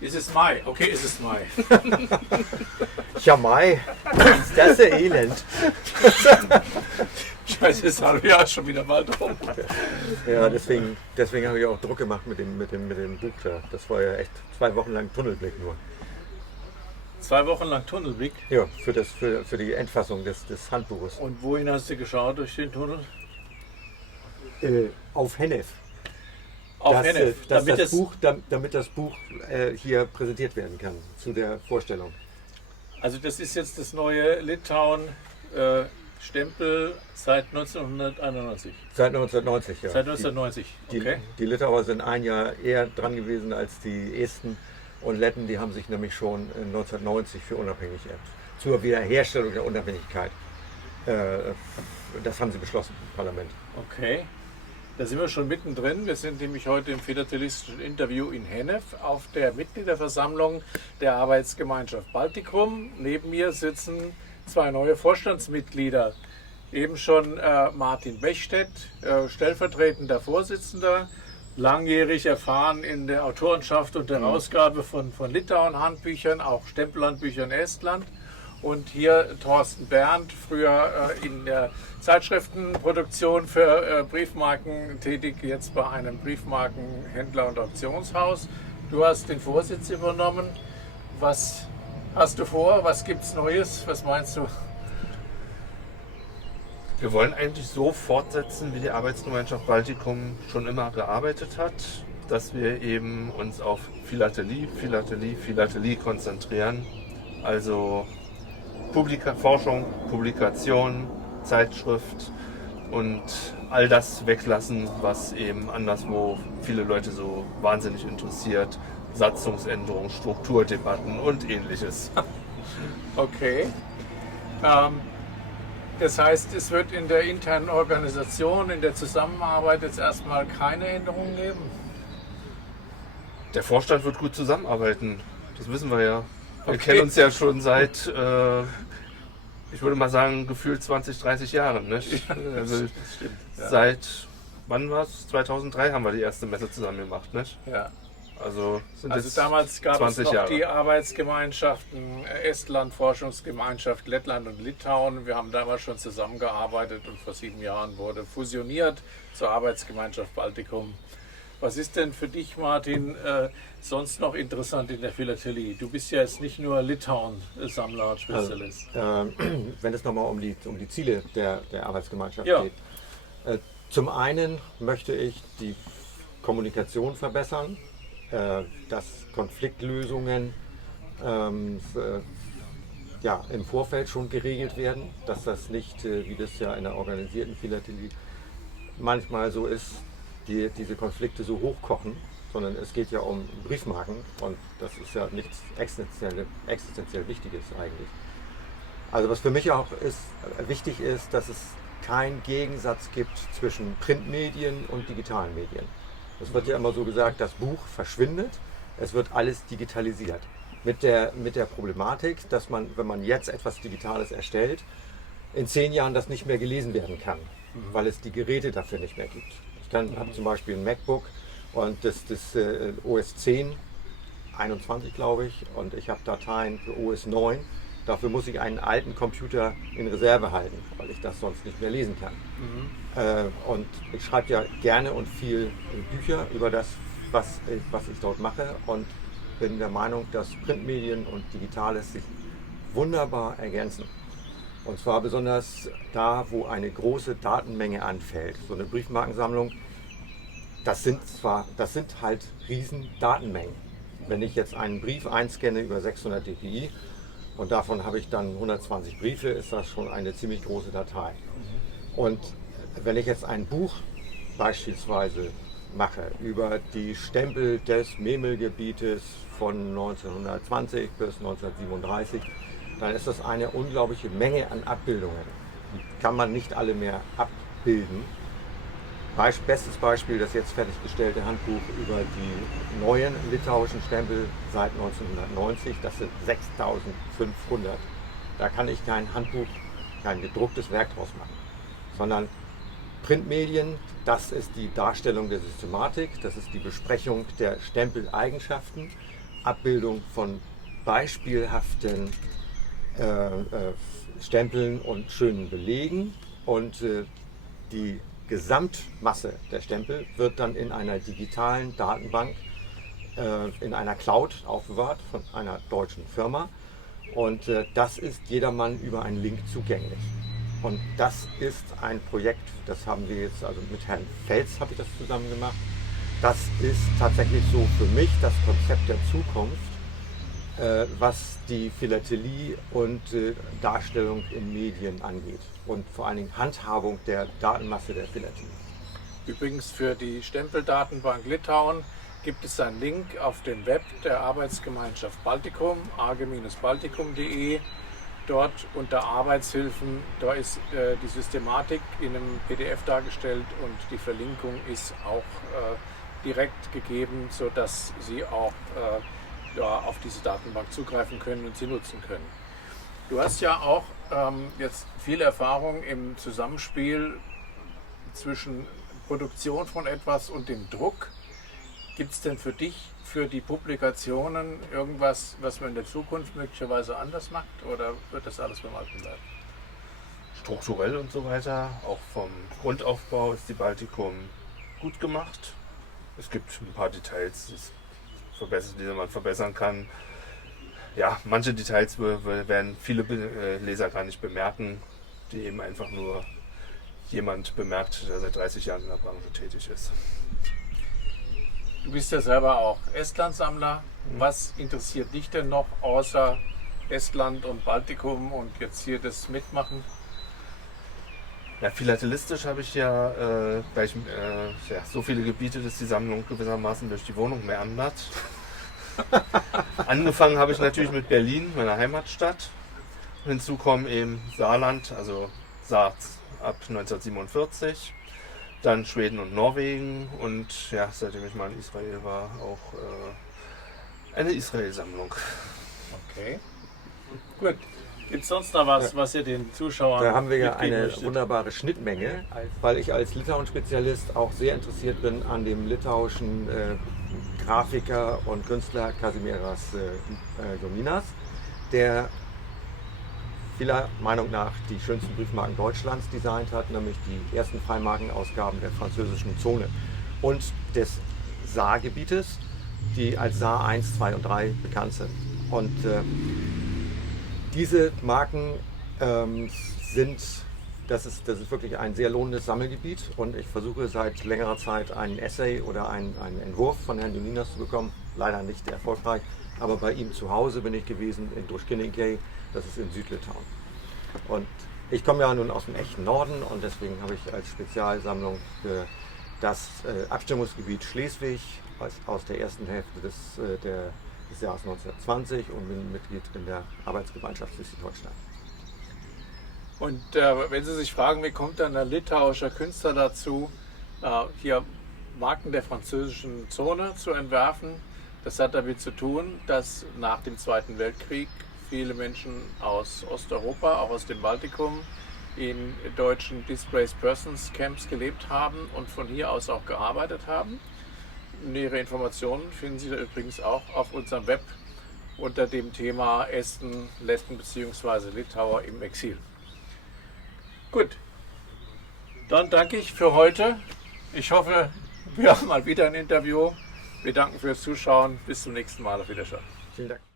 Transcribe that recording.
Ist es Mai? Okay, ist es Mai. Ja, Mai, ist das ja Elend. Scheiße, ist halb Jahr schon wieder bald rum. Ja, deswegen habe ich auch Druck gemacht mit dem Buch da. Das war ja echt 2 Wochen lang Tunnelblick nur. 2 Wochen lang Tunnelblick. Ja, für die Endfassung des Handbuches. Und wohin hast du geschaut durch den Tunnel? Auf Hennef. Auf Hennef. Damit das Buch hier präsentiert werden kann zu der Vorstellung. Also das ist jetzt das neue Litauen Stempel seit 1991. Seit 1990, ja. Seit 1990, okay. Die Litauer sind ein Jahr eher dran gewesen als die Esten und Letten, die haben sich nämlich schon 1990 für Unabhängigkeit, zur Wiederherstellung der Unabhängigkeit, das haben sie beschlossen im Parlament. Okay, da sind wir schon mittendrin. Wir sind nämlich heute im philatelistischen Interview in Hennef auf der Mitgliederversammlung der Arbeitsgemeinschaft Baltikum. Neben mir sitzen 2 neue Vorstandsmitglieder. Eben schon Martin Bechstedt, stellvertretender Vorsitzender, langjährig erfahren in der Autorenschaft und der Ausgabe von Litauen-Handbüchern, auch Stempelhandbüchern Estland. Und hier Thorsten Berndt, früher in der Zeitschriftenproduktion für Briefmarken tätig, jetzt bei einem Briefmarkenhändler und Auktionshaus. Du hast den Vorsitz übernommen. Was hast du vor? Was gibt es Neues? Was meinst du? Wir wollen eigentlich so fortsetzen, wie die Arbeitsgemeinschaft Baltikum schon immer gearbeitet hat, dass wir eben uns auf Philatelie konzentrieren. Also Forschung, Publikation, Zeitschrift und all das weglassen, was eben anderswo viele Leute so wahnsinnig interessiert. Satzungsänderungen, Strukturdebatten und ähnliches. Okay. Das heißt, es wird in der internen Organisation, in der Zusammenarbeit jetzt erstmal keine Änderungen geben? Der Vorstand wird gut zusammenarbeiten, das wissen wir ja. Wir kennen uns ja schon seit, ich würde mal sagen, gefühlt 20, 30 Jahren. Nicht? Ja, also das stimmt. Ja. Seit, wann war es? 2003 haben wir die erste Messe zusammen gemacht. Nicht? Ja. Also Damals gab es noch Jahre. die Arbeitsgemeinschaften Estland, Forschungsgemeinschaft Lettland und Litauen. Wir haben damals schon zusammengearbeitet und vor 7 Jahren wurde fusioniert zur Arbeitsgemeinschaft Baltikum. Was ist denn für dich, Martin, sonst noch interessant in der Philatelie? Du bist ja jetzt nicht nur Litauen-Sammler und Spezialist. Wenn es nochmal um die Ziele der Arbeitsgemeinschaft Ja. geht. Zum einen möchte ich die Kommunikation verbessern, dass Konfliktlösungen im Vorfeld schon geregelt werden, dass das nicht, wie das ja in der organisierten Philatelie manchmal so ist, diese Konflikte so hochkochen, sondern es geht ja um Briefmarken und das ist ja nichts existenziell Wichtiges eigentlich. Also was für mich auch wichtig ist, dass es keinen Gegensatz gibt zwischen Printmedien und digitalen Medien. Es wird ja immer so gesagt, das Buch verschwindet, es wird alles digitalisiert. Mit der Problematik, dass man, wenn man jetzt etwas Digitales erstellt, in 10 Jahren das nicht mehr gelesen werden kann, weil es die Geräte dafür nicht mehr gibt. Ich habe zum Beispiel ein MacBook und das OS 10, 21 glaube ich, und ich habe Dateien für OS 9. Dafür muss ich einen alten Computer in Reserve halten, weil ich das sonst nicht mehr lesen kann. Und ich schreibe ja gerne und viel Bücher über das, was ich dort mache und bin der Meinung, dass Printmedien und Digitales sich wunderbar ergänzen. Und zwar besonders da, wo eine große Datenmenge anfällt. So eine Briefmarkensammlung, das sind halt riesen Datenmengen. Wenn ich jetzt einen Brief einscanne über 600 dpi und davon habe ich dann 120 Briefe, ist das schon eine ziemlich große Datei. Und wenn ich jetzt ein Buch beispielsweise mache über die Stempel des Memel-Gebietes von 1920 bis 1937, dann ist das eine unglaubliche Menge an Abbildungen. Die kann man nicht alle mehr abbilden. Bestes Beispiel, das jetzt fertiggestellte Handbuch über die neuen litauischen Stempel seit 1990, das sind 6500. Da kann ich kein Handbuch, kein gedrucktes Werk draus machen, sondern Printmedien, das ist die Darstellung der Systematik, das ist die Besprechung der Stempeleigenschaften Abbildung von beispielhaften Stempeln und schönen Belegen, und die Gesamtmasse der Stempel wird dann in einer digitalen Datenbank in einer Cloud aufbewahrt von einer deutschen Firma, und das ist jedermann über einen Link zugänglich. Und das ist ein Projekt, das haben wir jetzt, also mit Herrn Fels habe ich das zusammen gemacht. Das ist tatsächlich so für mich das Konzept der Zukunft, was die Philatelie und Darstellung in Medien angeht und vor allen Dingen Handhabung der Datenmasse der Philatelie. Übrigens für die Stempeldatenbank Litauen gibt es einen Link auf dem Web der Arbeitsgemeinschaft Baltikum, age-baltikum.de. Dort unter Arbeitshilfen, da ist die Systematik in einem PDF dargestellt und die Verlinkung ist auch direkt gegeben, sodass Sie auch auf diese Datenbank zugreifen können und sie nutzen können. Du hast ja auch jetzt viel Erfahrung im Zusammenspiel zwischen Produktion von etwas und dem Druck. Gibt es denn für dich, für die Publikationen irgendwas, was man in der Zukunft möglicherweise anders macht, oder wird das alles beim Alten bleiben? Strukturell und so weiter, auch vom Grundaufbau ist die Baltikum gut gemacht. Es gibt ein paar Details, die man verbessern kann. Ja, manche Details werden viele Leser gar nicht bemerken, die eben einfach nur jemand bemerkt, der seit 30 Jahren in der Branche tätig ist. Du bist ja selber auch Estland-Sammler. Was interessiert dich denn noch außer Estland und Baltikum und jetzt hier das Mitmachen? Ja, philatelistisch habe ich ja, weil ich so viele Gebiete, dass die Sammlung gewissermaßen durch die Wohnung meandert. Angefangen habe ich natürlich mit Berlin, meiner Heimatstadt. Hinzu kommen eben Saarland, also Saar ab 1947. Dann Schweden und Norwegen und ja, seitdem ich mal in Israel war, auch eine Israel-Sammlung. Okay, gut. Gibt es sonst noch was, was ihr den Zuschauern Da haben wir ja mitgeben eine möchtet? wunderbare Schnittmenge, weil ich als Litauen-Spezialist auch sehr interessiert bin an dem litauischen Grafiker und Künstler Kazimieras Jominas, der vieler Meinung nach die schönsten Briefmarken Deutschlands designt hat, nämlich die ersten Freimarkenausgaben der französischen Zone und des Saargebietes, die als Saar 1, 2 und 3 bekannt sind. Und diese Marken das ist wirklich ein sehr lohnendes Sammelgebiet, und ich versuche seit längerer Zeit einen Essay oder einen Entwurf von Herrn Jominas zu bekommen, leider nicht erfolgreich, aber bei ihm zu Hause bin ich gewesen in Druskininkai, das ist in Südlitauen. Und ich komme ja nun aus dem echten Norden, und deswegen habe ich als Spezialsammlung das Abstimmungsgebiet Schleswig aus der ersten Hälfte des Jahres 1920 und bin Mitglied in der Arbeitsgemeinschaft Schleswig-Holstein. Und wenn Sie sich fragen, wie kommt dann ein litauischer Künstler dazu, hier Marken der französischen Zone zu entwerfen, das hat damit zu tun, dass nach dem Zweiten Weltkrieg viele Menschen aus Osteuropa, auch aus dem Baltikum, in deutschen Displaced Persons Camps gelebt haben und von hier aus auch gearbeitet haben. Nähere Informationen finden Sie übrigens auch auf unserem Web unter dem Thema Esten, Letten bzw. Litauer im Exil. Gut, dann danke ich für heute. Ich hoffe, wir haben mal wieder ein Interview. Wir danken fürs Zuschauen. Bis zum nächsten Mal. Auf Wiedersehen. Vielen Dank.